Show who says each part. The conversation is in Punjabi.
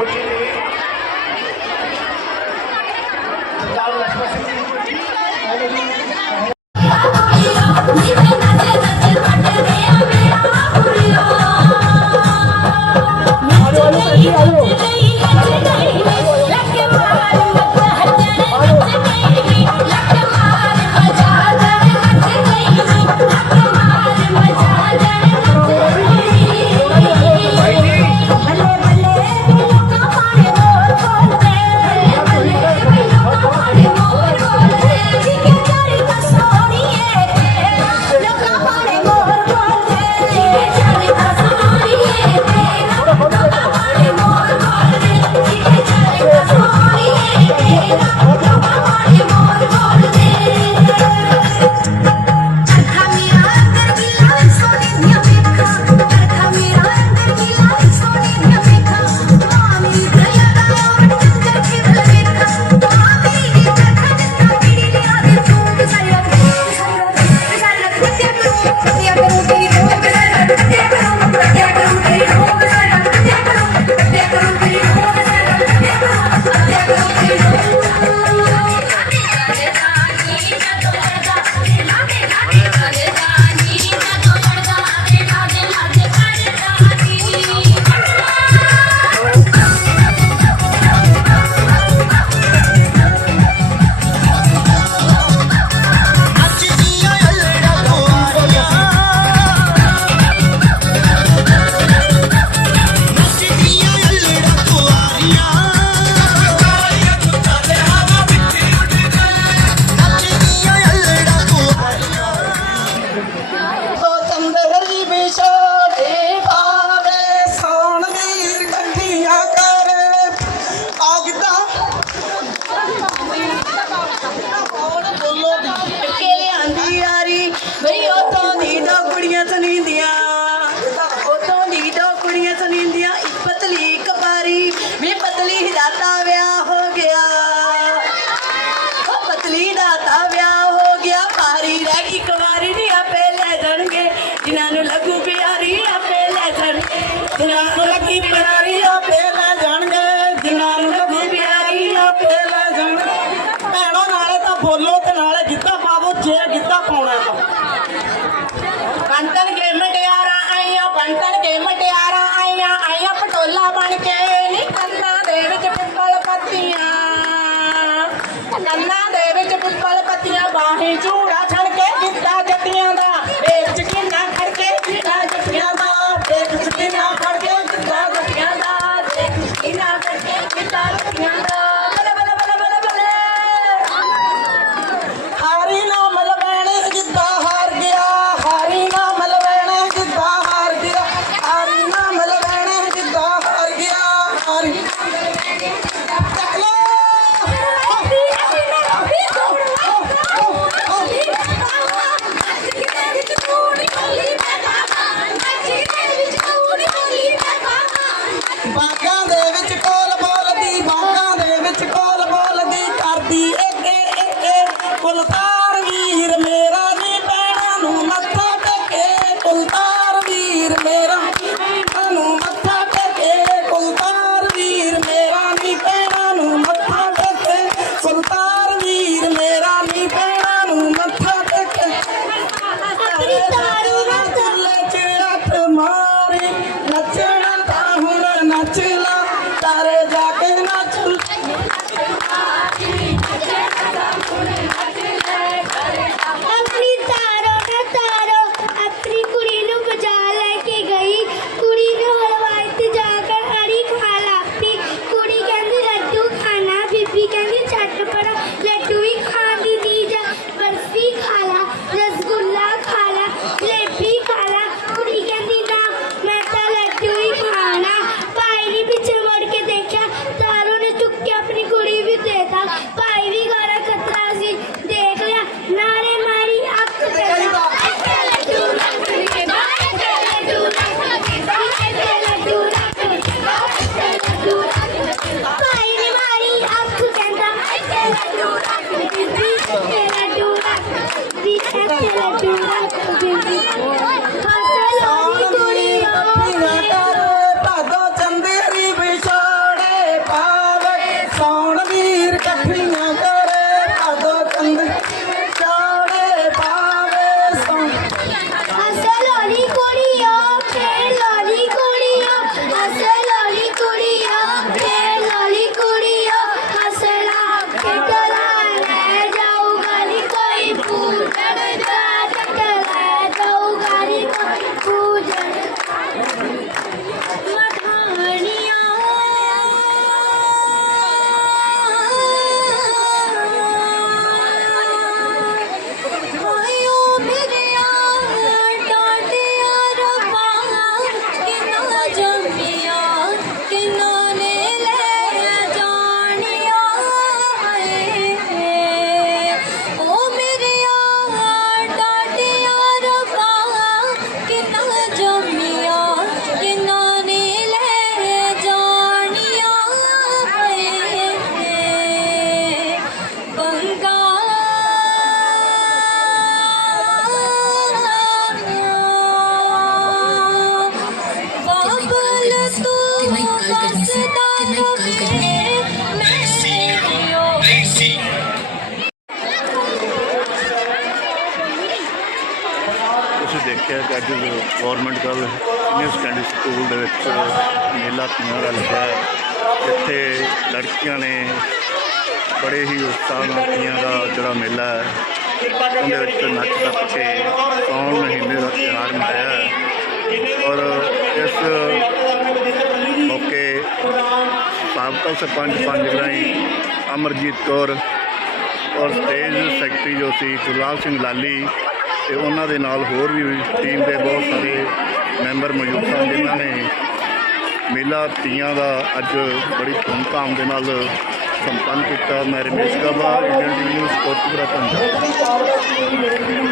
Speaker 1: Unfortunately, ਬੋਲੋ ਤੇ ਨਾਲੇ ਗਿੱਧਾ ਪਾਵੋ, ਜੇ ਗਿੱਧਾ ਪਾਉਣਾ ਤਾਂ। ਬੰਤਨ ਕੇ ਮਟਿਆਰਾ ਆਈਆਂ, ਬੰਤਨ ਕੇ ਮਟਿਆਰਾ ਆਈਆਂ ਆਈਆਂ ਪਟੋਲਾ ਬਣ ਕੇ। ਨੀ ਕੰਨਾਂ ਦੇ ਵਿੱਚ ਪਿੱਪਲ ਪੱਤੀਆਂ, ਕੰਨਾਂ ਦੇ ਵਿੱਚ ਪਿੱਪਲ ਪੱਤੀਆਂ, ਬਾਹੇ ਝੂੜਾ the
Speaker 2: government girl senior secondary school ਦੇ ਵਿੱਚ ਮੇਲਾ ਤੀਆਂ ਲੱਗਿਆ ਹੈ। ਜਿੱਥੇ ਲੜਕੀਆਂ ਨੇ ਬੜੇ ਹੀ ਉਤਸ਼ਾਹ ਨਾਲ ਤੀਆਂ ਦਾ ਜਿਹੜਾ ਮੇਲਾ ਹੈ, ਉਹਦੇ ਵਿੱਚ ਨੱਚ ਟੱਪ ਕੇ ਸਾਉਣ ਮਹੀਨੇ ਦਾ ਤਿਉਹਾਰ ਮਨਾਇਆ ਹੈ। ਔਰ ਇਸ ਮੌਕੇ ਸਾਬਕਾ ਸਰਪੰਚ ਪੰਜ ਗਰਾਈ ਅਮਰਜੀਤ ਕੌਰ ਔਰ ਸਟੇਜ ਸੈਕਟਰੀ ਜੋ ਸੀ ਗੁਰਲਾਲ ਸਿੰਘ ਲਾਲੀ ਤੇ ਉਹਨਾਂ ਦੇ ਨਾਲ ਹੋਰ ਵੀ ਟੀਮ ਦੇ ਬਹੁਤ ਸਾਰੇ ਮੈਂਬਰ ਮੌਜੂਦ ਸਨ, ਜਿਨ੍ਹਾਂ ਨੇ ਮੇਲਾ ਤੀਆਂ ਦਾ ਅੱਜ ਬੜੀ ਧੂਮਧਾਮ ਦੇ ਨਾਲ ਸੰਪੰਨ ਕੀਤਾ। ਮੈਂ Ramesh Gaba Indian TV news Kotpura, Punjab.